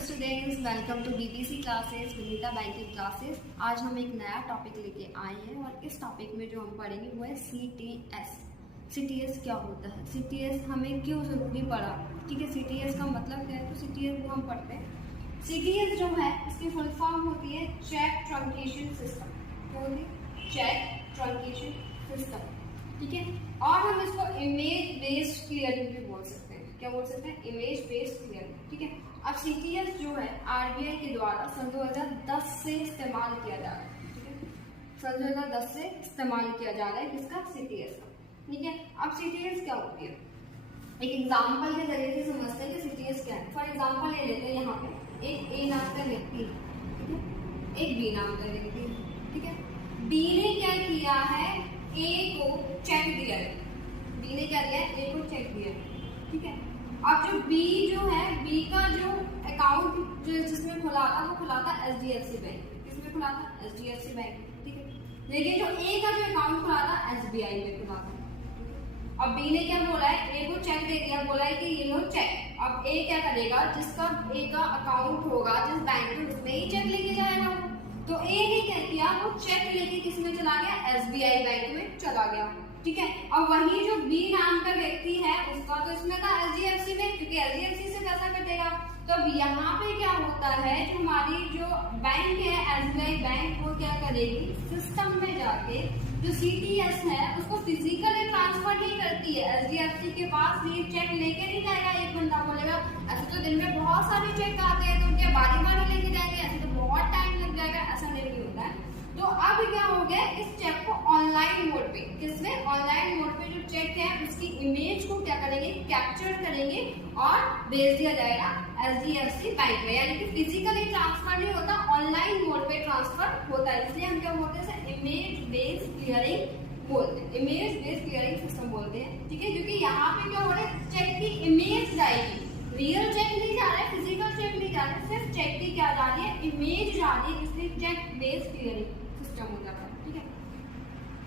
Students, welcome to BPC classes, Vinita banking classes. आज हम एक नया टॉपिक लेके आए हैं और इस टॉपिक में जो हम पढ़ेंगे वो है सीटीएस। सीटीएस क्या होता है, सीटीएस हमें क्यों जरूरी पड़ा, ठीक है। सीटीएस का मतलब क्या है, तो सीटीएस को हम पढ़ते हैं। सीटीएस जो है इसकी फुल फॉर्म होती है चेक ट्रंकेशन सिस्टम। क्या होती है? चेक ट्रंकेशन सिस्टम, ठीक है। और हम इसको इमेज बेस्ड क्लियरिंग भी बोल सकते हैं। क्या बोल सकते हैं? इमेज बेस्ड क्लियरिंग, ठीक है। अब सीटीएस जो है आरबीआई के द्वारा सन 2010 से इस्तेमाल किया जा रहा है, ठीक है। सन 2010 से इस्तेमाल किया जा रहा है किसका? सीटीएस का, ठीक है। अब सीटीएस क्या होती है, एक एग्जांपल के जरिए से समझते हैं कि सीटीएस क्या है। फॉर एग्जांपल ले लेते हैं, यहाँ पे एक ए नाम का व्यक्ति है, ठीक है, एक बी नाम का व्यक्ति है, ठीक है। बी ने क्या किया है, ए को चेक दिया है। बी ने क्या दिया है? ए को चेक दिया है, ठीक है। अब जो बी जो है, बी का जो अकाउंट जो जिसमें खुला था वो खुला था एचडीएफसी बैंक। किसमें खुला था? एचडीएफसी बैंक, ठीक है। लेकिन जो ए का जो अकाउंट खुला था एसबीआई में खुला था। अब बी ने क्या बोला है, ए को चेक दे दिया, बोला है कि ये लो चेक। अब ए क्या करेगा, जिसका ए का अकाउंट होगा जिस बैंक में, उसमें ही चेक लेके जाएगा। तो ए ने क्या किया, वो चेक लेके किसमें चला गया? एसबीआई बैंक में चला गया, ठीक है। और वही जो बी नाम का व्यक्ति है उसका तो इसमें था एचडीएफसी में, क्योंकि एचडीएफसी से पैसा कटेगा। तो अब यहाँ पे क्या होता है, जो हमारी जो बैंक है एसबीआई बैंक, वो क्या करेगी, सिस्टम में जाके जो सीटीएस है उसको फिजिकली ट्रांसफर नहीं करती है। एचडीएफसी के पास ये चेक लेके नहीं जाएगा। एक बंदा बोलेगा ऐसे तो दिन में बहुत सारे चेक आते हैं, तो उनके बारी बारी लेके जाएंगे, ऐसे तो बहुत टाइम लग जाएगा, ऐसा नहीं होता है। तो अब क्या हो गया, इस चेक को ऑनलाइन मोड पे, किसमें? ऑनलाइन मोड पे जो चेक है उसकी इमेज को क्या करेंगे, कैप्चर करेंगे और भेज दिया जाएगा एचडीएफसी बैंक में। यानी कि फिजिकली ट्रांसफर नहीं होता, ऑनलाइन मोड पे ट्रांसफर होता है। इसलिए हम क्या बोलते हैं, इमेज बेस्ड क्लियरिंग बोलते हैं, इमेज बेस्ड क्लियरिंग सिस्टम बोलते हैं, ठीक है। क्योंकि यहाँ पे क्या हो रहा है, चेक की इमेज जाएगी, रियल चेक नहीं जा रहा है, फिजिकल चेक नहीं जा रहा है, सिर्फ चेक की क्या जा रही है, इमेज जा रही है। इसलिए चेक बेस्ड क्लियरिंग सिस्टम हो जाता है, ठीक है।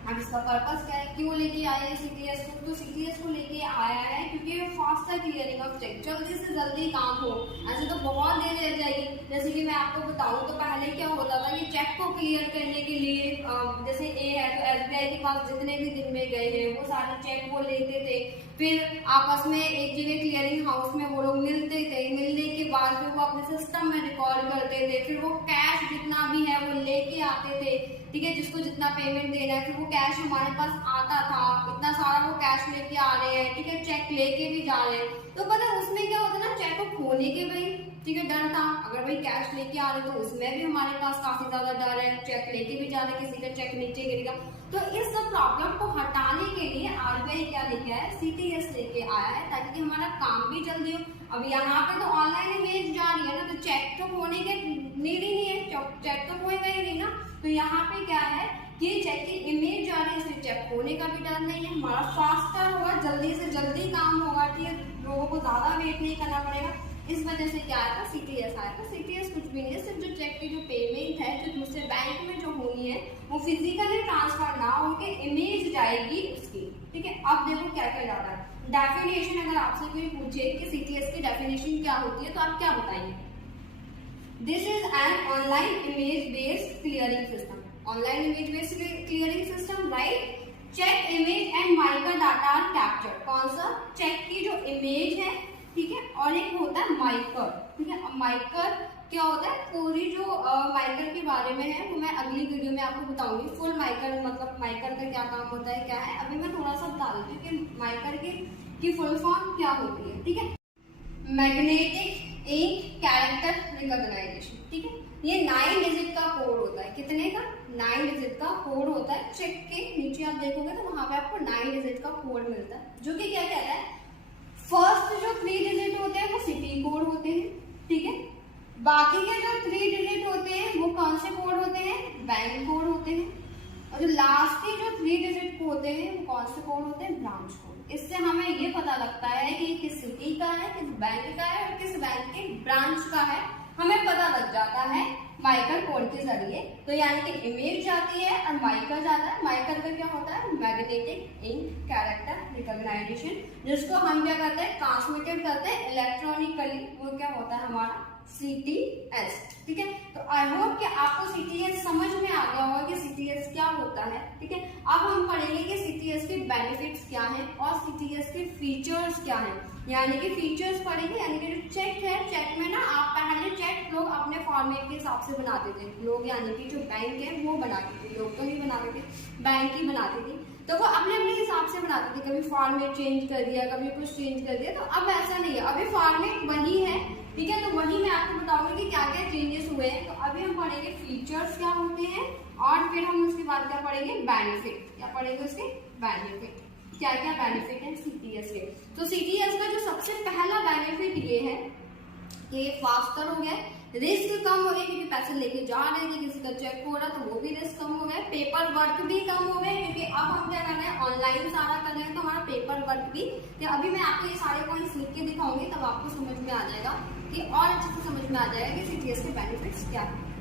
अब इसका पर्पस क्या है, क्यों लेके आए हैं सीटीएस को? तो सीटीएस को लेके आया है क्योंकि फास्टर क्लियरिंग ऑफ चेक, जल्दी से जल्दी काम हो। ऐसे तो बहुत देर लग जाएगी। जैसे कि मैं आपको बताऊं तो पहले क्या होता था कि चेक को क्लियर करने के लिए जैसे ए है तो एसबीआई के पास जितने भी दिन में गए हैं वो सारे चेक वो लेते थे, फिर आपस में एक जगह क्लियरिंग हाउस में वो लोग मिलते थे। मिलने के बाद फिर वो अपने सिस्टम में रिकॉर्ड करते थे, फिर वो कैश जितना भी है वो लेके आते थे, ठीक है। जिसको जितना पेमेंट देना है, फिर वो कैश हमारे पास आता था, इतना सारा वो कैश लेके आ रहे हैं, ठीक है, चेक लेके भी जा रहे हैं। तो पता है उसमें क्या होता है ना, चेक को खोने के भाई, ठीक है, डर था। अगर भाई कैश लेके आ रहे तो उसमें भी हमारे पास काफी ज्यादा डर है, चेक लेके भी जा रहे, किसी का चेक नीचे गिरेगा। तो इस सब प्रॉब्लम को हटाने के लिए आरबीआई क्या लेके आया है, सीटीएस लेके आया है, ताकि हमारा काम भी जल्दी हो। अब यहाँ पे तो ऑनलाइन इमेज जा रही है ना, तो चेक तो होने के नीड ही नहीं है, चेक तो होएगा ही नहीं ना। तो यहाँ पे क्या है कि चेक की इमेज जा रही है, इसलिए चेक होने का भी डर नहीं है, हमारा फास्टर होगा, जल्दी से जल्दी काम होगा, ठीक है, लोगों को ज्यादा वेट नहीं करना पड़ेगा। इस वजह से क्या आया था, सीटीएस आया था। सीटीएस कुछ भी नहीं है, सिर्फ जो चेक की जो पेमेंट है जो दूसरे बैंक में जो होनी है वो फिजिकली ट्रांसफर ना होके इमेज जाएगी उसकी, ठीक है। अब देखो क्या क्या जा रहा है। डेफिनेशन अगर आपसे कोई पूछे कि सीटीएस की डेफिनेशन क्या होती है तो आप क्या बताएंगे? This is an online image based clearing system. Online image based clearing system, right. Check image and MICR data are captured. कौन सा? चेक की जो इमेज है, ठीक है, और एक होता है माइकर, ठीक है। माइकर क्या होता है, पूरी जो माइकर के बारे में है वो मैं अगली वीडियो में आपको बताऊंगी। फुल माइकर मतलब माइकर का क्या काम होता है, क्या है, अभी मैं थोड़ा सा बता देती हूँ कि माइकर की फुल फॉर्म क्या होती है, ठीक है। मैग्नेटिक इंक कैरेक्टर रिकॉग्नाइजेशन, ठीक है। ये 9 डिजिट का कोड होता है। कितने का? 9 डिजिट का कोड होता है। चेक के नीचे आप देखोगे तो वहां पे आपको 9 डिजिट का कोड मिलता है, जो कि क्या कहता है, फर्स्ट जो 3 डिजिट होते हैं वो सिटी कोड होते हैं, ठीक है। बाकी के जो 3 डिजिट होते हैं वो कौन से कोड होते हैं? बैंक कोड होते हैं। और जो लास्ट के जो 3 डिजिट होते हैं वो कौन से कोड होते हैं? Branch code. इससे हमें ये पता लगता है कि किस सिटी का है, किस बैंक का है और किस बैंक के ब्रांच का है, हमें पता लग जाता है माइकर कोड के जरिए। तो यानी कि इमेज जाती है और माइकर जाता है। माइकर का क्या होता है? मैग्नेटिक इंक कैरेक्टर रिकॉग्नाइजेशन, जिसको हम क्या करते हैं, ट्रांसमिटेड करते हैं इलेक्ट्रॉनिकली। वो क्या होता है हमारा CTS। ठीक है, तो आई होप कि आपको CTS समझ में आ गया होगा कि CTS क्या होता है। ठीक है, अब हम पढ़ेंगे कि CTS के बेनिफिट्स क्या हैं और CTS के फीचर्स क्या हैं। यानी कि फीचर्स पढ़ेंगे, यानी कि जो चेक है, चेक में ना आप पहले चेक लोग अपने फॉर्मेट के हिसाब से बनाते थे लोग, यानी कि जो बैंक है वो बनाते थे, लोग तो नहीं बनाते थे, बैंक ही बनाती थी, तो वो अपने अपने हिसाब से बनाते थे। कभी फॉर्मेट चेंज कर दिया, कभी कुछ चेंज कर दिया, तो अब ऐसा नहीं है, अभी फॉर्मेट वही है। ठीक है, तो वही मैं आपको बताऊंगी कि क्या क्या चेंजेस हुए हैं। तो अभी हम पढ़ेंगे फीचर्स क्या होते हैं और फिर हम उसके बाद क्या पढ़ेंगे, बेनिफिट। क्या पढ़ेंगे उसके बेनिफिट, क्या क्या बेनिफिट है CTS के। तो CTS का जो सबसे पहला बेनिफिट ये है कि फास्टर हो गया, रिस्क कम हो गया, क्योंकि पैसे लेके जा रहे थे, किसी का चेक हो रहा तो वो भी रिस्क कम हो गया, पेपर वर्क भी कम हो गए, क्योंकि अब हम क्या कर रहे हैं, ऑनलाइन सारा कर रहे हैं, तो हमारा पेपर वर्क भी। तो अभी मैं आपको ये सारे पॉइंट्स लिख के दिखाऊंगी, तब आपको समझ में आ जाएगा कि और अच्छे से समझ में आ जाएगा कि CTS के बेनिफिट्स क्या है।